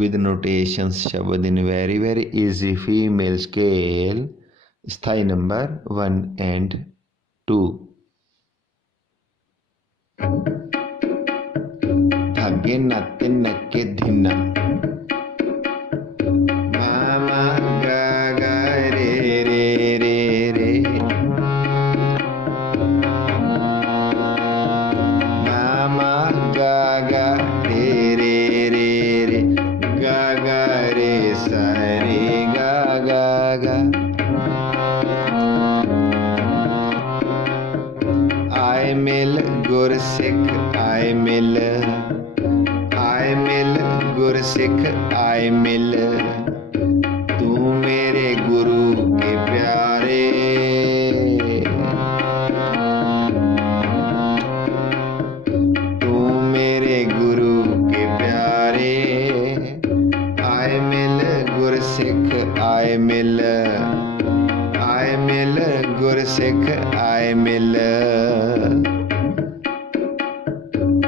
with notations शब्द in very very easy female scale स्थाई number 1 and 2 धागे नाते नके धिना मामा गा गा रे रे रे रे मामा गा गा रे रे रे रे गा गा रे सा रे गा गा गा आए मिल गुरसिख आए मिल गुरसिख आए मिल तू मेरे गुरु के प्यारे तू मेरे गुरु के प्यारे आए मिल गुरसिख आए मिल गुरसिख आए मिल